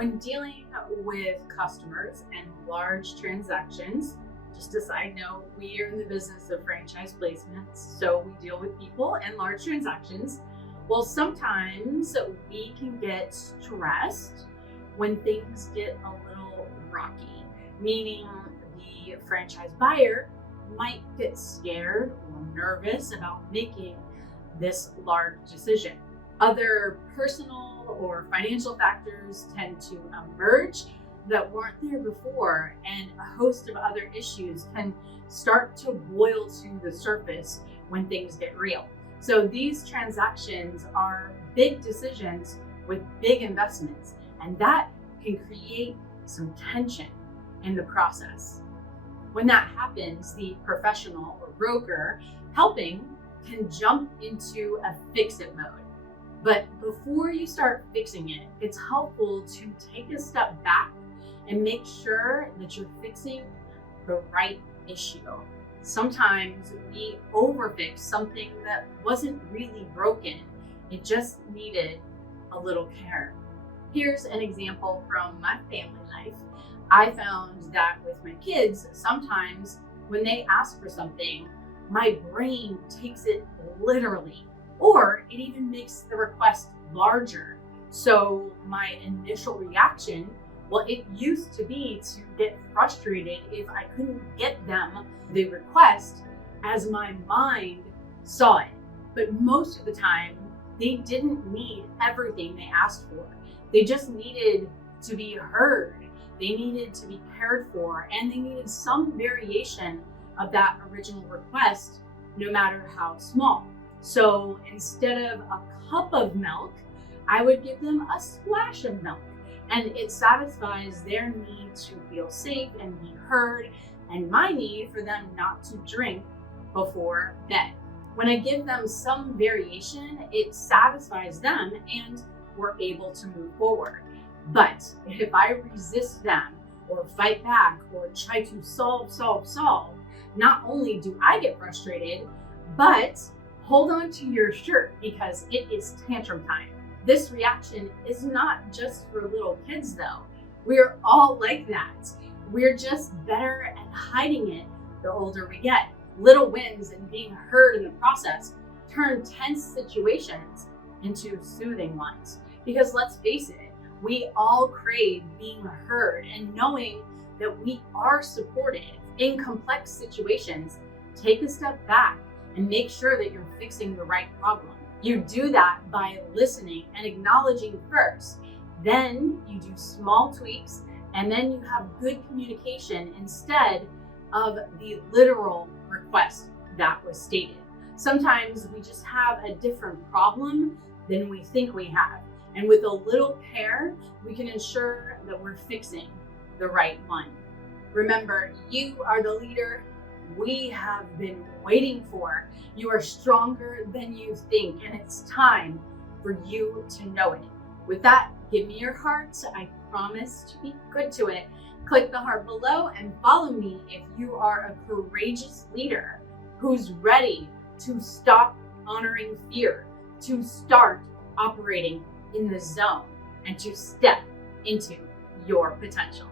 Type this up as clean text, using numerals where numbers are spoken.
When dealing with customers and large transactions, just a side note, we are in the business of franchise placements, so we deal with people and large transactions. Well, sometimes we can get stressed when things get a little rocky, meaning the franchise buyer might get scared or nervous about making this large decision. Other personal or financial factors tend to emerge that weren't there before, and a host of other issues can start to boil to the surface when things get real. So these transactions are big decisions with big investments, and that can create some tension in the process. When that happens, the professional or broker helping can jump into a fix-it mode. But before you start fixing it, it's helpful to take a step back and make sure that you're fixing the right issue. Sometimes we overfix something that wasn't really broken. It just needed a little care. Here's an example from my family life. I found that with my kids, sometimes when they ask for something, my brain takes it literally, or it even makes the request larger. So my initial reaction, well, it used to be to get frustrated if I couldn't get them the request as my mind saw it. But most of the time, they didn't need everything they asked for. They just needed to be heard. They needed to be cared for, and they needed some variation of that original request, no matter how small. So instead of a cup of milk, I would give them a splash of milk. And it satisfies their need to feel safe and be heard, and my need for them not to drink before bed. When I give them some variation, it satisfies them and we're able to move forward. But if I resist them or fight back or try to solve, not only do I get frustrated, but hold on to your shirt because it is tantrum time. This reaction is not just for little kids though. We're all like that. We're just better at hiding it the older we get. Little wins and being heard in the process turn tense situations into soothing ones. Because let's face it, we all crave being heard and knowing that we are supported. In complex situations, take a step back and make sure that you're fixing the right problem. You do that by listening and acknowledging first. Then you do small tweaks, and then you have good communication instead of the literal request that was stated. Sometimes we just have a different problem than we think we have. And with a little care, we can ensure that we're fixing the right one. Remember, you are the leader we have been waiting for. You are stronger than you think, and it's time for you to know it. With that, give me your heart. I promise to be good to it. Click the heart below and follow me if you are a courageous leader who's ready to stop honoring fear, to start operating in the zone, and to step into your potential.